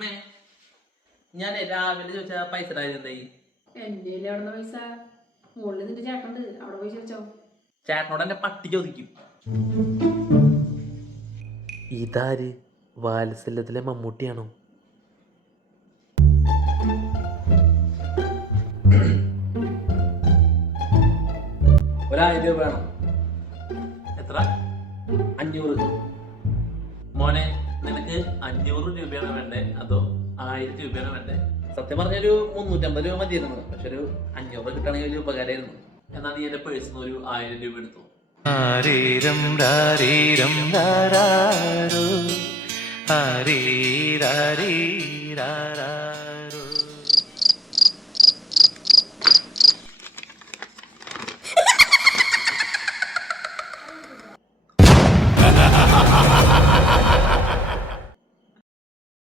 അമ്മേ, ഞാൻ രാവിലെ ചോദിച്ച പൈസ എന്തായി? എന്റെ അവിടുന്ന് പൈസ മുകളിൽ നിന്റെ ചേട്ടനുണ്ട്, അവിടെ പോയി ചോദിച്ചോ. ചേട്ടനോട് എന്നെ പട്ടി ചോദിക്കും. ഇതാര്? വാത്സല്യത്തിലെ മമ്മൂട്ടിയാണോ? ₹1000 വേണം. എത്ര? 500. മോനെ, നിനക്ക് 500 രൂപയാണ് വേണ്ടേ അതോ 1000 രൂപയാണ് വേണ്ടേ? സത്യം പറഞ്ഞൊരു 350 രൂപ മതിയായിരുന്നു, പക്ഷെ ഒരു 500 കിട്ടണമെങ്കിൽ വലിയ ഉപകാരമായിരുന്നു. എന്നാ നീ എന്റെ പേഴ്സിൽ നിന്ന് ഒരു 1000 രൂപ എടുത്തു. ആരീരം രാരീരം രാരാരോ ആരീരാരീരാരാ